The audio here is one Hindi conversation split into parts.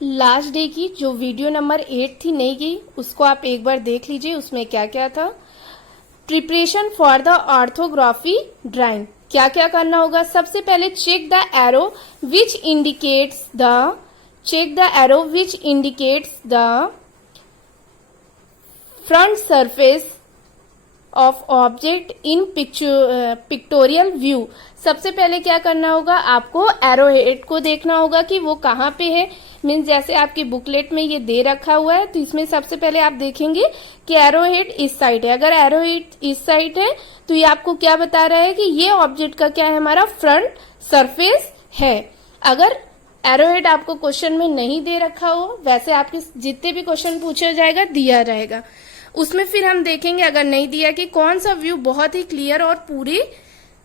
लास्ट डे की जो वीडियो नंबर 8 थी नई की, उसको आप एक बार देख लीजिए। उसमें क्या क्या था। Preparation for the orthography drawing, क्या क्या करना होगा। सबसे पहले check the arrow which indicates the front surface of object in pictorial view. सबसे पहले क्या करना होगा, आपको एरो हेड को देखना होगा कि वो कहाँ पे है। मीन्स जैसे आपकी बुकलेट में ये दे रखा हुआ है, तो इसमें सबसे पहले आप देखेंगे कि एरो हेड इस साइड है। अगर एरो हेड इस साइड है तो ये आपको क्या बता रहा है कि ये ऑब्जेक्ट का क्या है, हमारा फ्रंट सरफेस है। अगर एरो हेड आपको क्वेश्चन में नहीं दे रखा हो, वैसे आपके जितने भी क्वेश्चन पूछा जाएगा दिया रहेगा, उसमें फिर हम देखेंगे अगर नहीं दिया कि कौन सा व्यू बहुत ही क्लियर और पूरी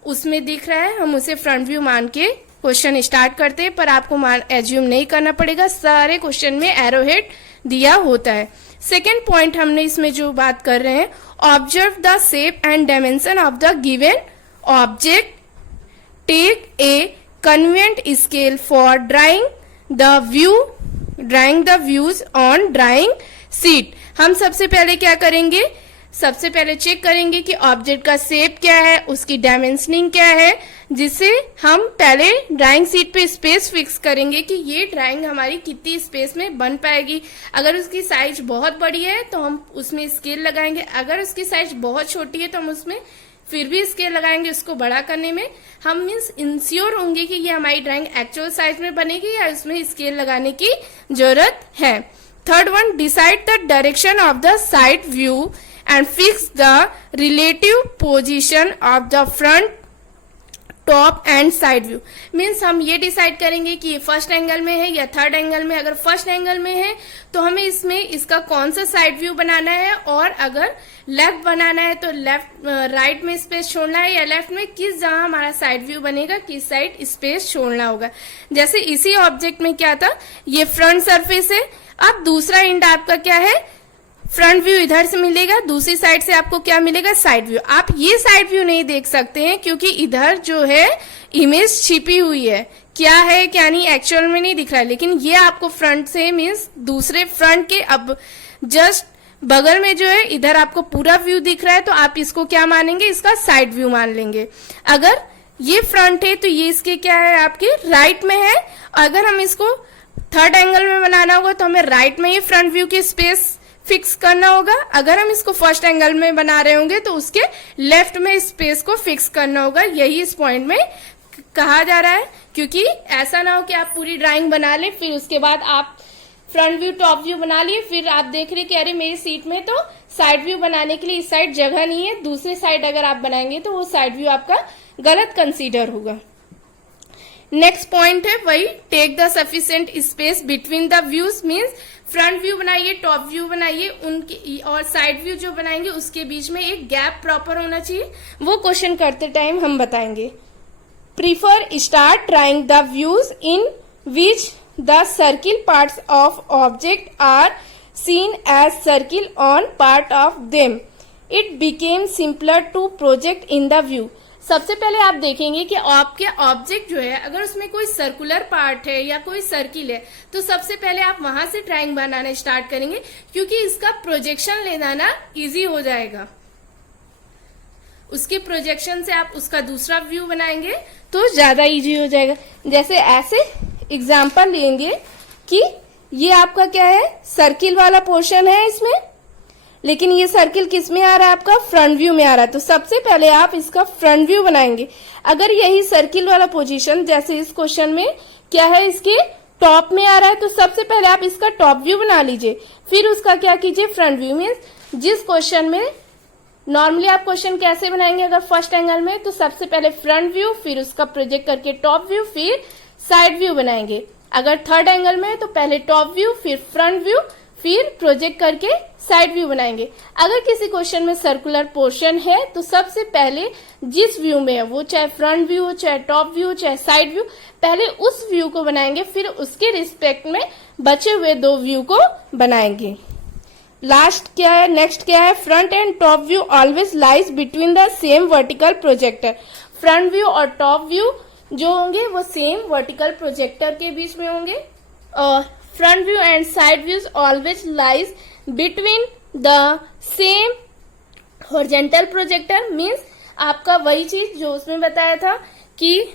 उसमें दिख रहा है, हम उसे फ्रंट व्यू मान के क्वेश्चन स्टार्ट करते हैं। पर आपको एज्यूम नहीं करना पड़ेगा, सारे क्वेश्चन में एरो हेड दिया होता है। सेकेंड पॉइंट हमने इसमें जो बात कर रहे हैं, observe the shape and dimension of the given object, take a convenient scale for drawing the views on drawing sheet. हम सबसे पहले क्या करेंगे, सबसे पहले चेक करेंगे कि ऑब्जेक्ट का शेप क्या है, उसकी डायमेंशनिंग क्या है, जिससे हम पहले ड्राइंग शीट पे स्पेस फिक्स करेंगे कि ये ड्राइंग हमारी कितनी स्पेस में बन पाएगी। अगर उसकी साइज बहुत बड़ी है तो हम उसमें स्केल लगाएंगे, अगर उसकी साइज बहुत छोटी है तो हम उसमें फिर भी स्केल लगाएंगे। उसको बड़ा करने में हम मीन्स इंश्योर होंगे कि ये हमारी ड्राइंग एक्चुअल साइज में बनेगी या उसमें स्केल लगाने की जरूरत है। Third one, decide the direction of the side view and fix the relative position of the front, top and side view. Means हम ये डिसाइड करेंगे कि ये फर्स्ट एंगल में है या थर्ड एंगल में। अगर फर्स्ट एंगल में है तो हमें इसमें इसका कौन सा साइड व्यू बनाना है, और अगर लेफ्ट बनाना है तो लेफ्ट राइट में स्पेस छोड़ना है, या लेफ्ट में किस जगह हमारा साइड व्यू बनेगा, किस साइड स्पेस छोड़ना होगा। जैसे इसी ऑब्जेक्ट में क्या था, ये फ्रंट सरफेस है। अब दूसरा एंड आपका क्या है, फ्रंट व्यू इधर से मिलेगा, दूसरी साइड से आपको क्या मिलेगा, साइड व्यू। आप ये साइड व्यू नहीं देख सकते हैं क्योंकि इधर जो है इमेज छिपी हुई है, क्या है क्या नहीं एक्चुअल में नहीं दिख रहा है। लेकिन ये आपको फ्रंट से मीन्स दूसरे फ्रंट के अब जस्ट बगल में जो है इधर आपको पूरा व्यू दिख रहा है, तो आप इसको क्या मानेंगे, इसका साइड व्यू मान लेंगे। अगर ये फ्रंट है तो ये इसके क्या है, आपके राइट में है। अगर हम इसको थर्ड एंगल में बनाना होगा तो हमें राइट में ही फ्रंट व्यू की स्पेस फिक्स करना होगा। अगर हम इसको फर्स्ट एंगल में बना रहे होंगे तो उसके लेफ्ट में स्पेस को फिक्स करना होगा। यही इस पॉइंट में कहा जा रहा है, क्योंकि ऐसा ना हो कि आप पूरी ड्राइंग बना लें फिर उसके बाद आप फ्रंट व्यू टॉप व्यू बना लिए, फिर आप देख रहे कि अरे मेरी सीट में तो साइड व्यू बनाने के लिए इस साइड जगह नहीं है, दूसरी साइड अगर आप बनाएंगे तो वो साइड व्यू आपका गलत कंसीडर होगा। नेक्स्ट पॉइंट है वही, take the sufficient space between the views. Means front view बनाइए, टॉप व्यू बनाइए, उनके और साइड व्यू जो बनाएंगे उसके बीच में एक गैप प्रॉपर होना चाहिए। वो क्वेश्चन करते टाइम हम बताएंगे। Prefer start drawing the views in which the circle parts of object are seen as circle on part of them, it became simpler to project in the view. सबसे पहले आप देखेंगे कि आपके ऑब्जेक्ट जो है अगर उसमें कोई सर्कुलर पार्ट है या कोई सर्किल है तो सबसे पहले आप वहां से ड्राइंग बनाना स्टार्ट करेंगे, क्योंकि इसका प्रोजेक्शन लेना ना इजी हो जाएगा। उसके प्रोजेक्शन से आप उसका दूसरा व्यू बनाएंगे तो ज्यादा इजी हो जाएगा। जैसे ऐसे एग्जाम्पल लेंगे कि ये आपका क्या है, सर्किल वाला पोर्शन है इसमें, लेकिन ये सर्किल किस में आ रहा है, आपका फ्रंट व्यू में आ रहा है। तो सबसे पहले आप इसका फ्रंट व्यू बनाएंगे। अगर यही सर्किल वाला पोजीशन जैसे इस क्वेश्चन में क्या है, इसके टॉप में आ रहा है, तो सबसे पहले आप इसका टॉप व्यू बना लीजिए, फिर उसका क्या कीजिए, फ्रंट व्यू। मीन्स जिस क्वेश्चन में नॉर्मली आप क्वेश्चन कैसे बनाएंगे, अगर फर्स्ट एंगल में तो सबसे पहले फ्रंट व्यू, फिर उसका प्रोजेक्ट करके टॉप व्यू, फिर साइड व्यू बनाएंगे। अगर थर्ड एंगल में तो पहले टॉप व्यू, फिर फ्रंट व्यू, फिर प्रोजेक्ट करके साइड व्यू बनाएंगे। अगर किसी क्वेश्चन में सर्कुलर पोर्शन है तो सबसे पहले जिस व्यू में है, वो चाहे फ्रंट व्यू हो, चाहे टॉप व्यू, चाहे साइड व्यू, पहले उस व्यू को बनाएंगे, फिर उसके रिस्पेक्ट में बचे हुए दो व्यू को बनाएंगे। लास्ट क्या है, नेक्स्ट क्या है, front end top view always lies between the same vertical projector. Front view और टॉप व्यू जो होंगे वो सेम वर्टिकल प्रोजेक्टर के बीच में होंगे। और front view and side views always lies between the same horizontal projector. Means आपका वही चीज जो उसमें बताया था कि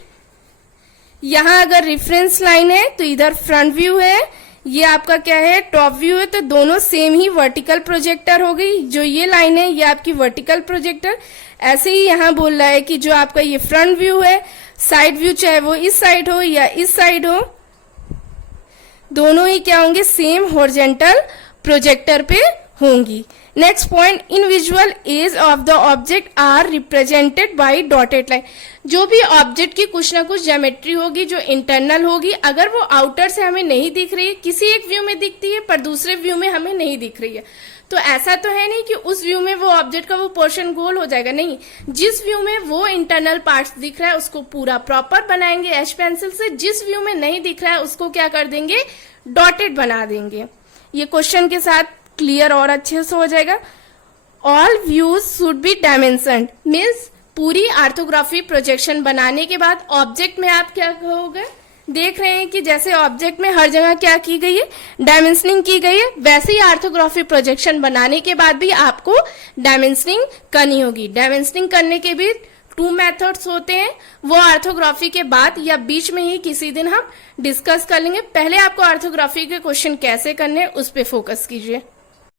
यहां अगर रेफरेंस लाइन है तो इधर फ्रंट व्यू है, ये आपका क्या है टॉप व्यू है, तो दोनों सेम ही वर्टिकल प्रोजेक्टर हो गई। जो ये लाइन है ये आपकी वर्टिकल प्रोजेक्टर। ऐसे ही यहां बोल रहा है कि जो आपका ये फ्रंट व्यू है, साइड व्यू चाहे वो इस साइड हो या इस साइड हो, दोनों ही क्या होंगे सेम हॉरिजॉन्टल प्रोजेक्टर पे होंगी। Next point, invisible edge of the object are represented by dotted line. जो भी ऑब्जेक्ट की कुछ ना कुछ ज्योमेट्री होगी जो इंटरनल होगी, अगर वो आउटर से हमें नहीं दिख रही है, किसी एक व्यू में दिखती है पर दूसरे व्यू में हमें नहीं दिख रही है, तो ऐसा तो है नहीं कि उस व्यू में वो ऑब्जेक्ट का वो पोर्शन गोल हो जाएगा। नहीं, जिस व्यू में वो इंटरनल पार्ट्स दिख रहा है उसको पूरा प्रॉपर बनाएंगे एच पेंसिल से। जिस व्यू में नहीं दिख रहा है उसको क्या कर देंगे, डॉटेड बना देंगे। ये क्वेश्चन के साथ क्लियर और अच्छे से हो जाएगा। All views should be dimensioned, means पूरी ऑर्थोग्राफी प्रोजेक्शन बनाने के बाद ऑब्जेक्ट में आप क्या कहोगे, देख रहे हैं कि जैसे ऑब्जेक्ट में हर जगह क्या की गई है, डायमेंशनिंग की गई है, वैसे ही ऑर्थोग्राफी प्रोजेक्शन बनाने के बाद भी आपको डायमेंशनिंग करनी होगी। डायमेंशनिंग करने के भी 2 मेथड्स होते हैं, वो ऑर्थोग्राफी के बाद या बीच में ही किसी दिन हम डिस्कस कर लेंगे। पहले आपको ऑर्थोग्राफी के क्वेश्चन कैसे करने हैं उस पर फोकस कीजिए।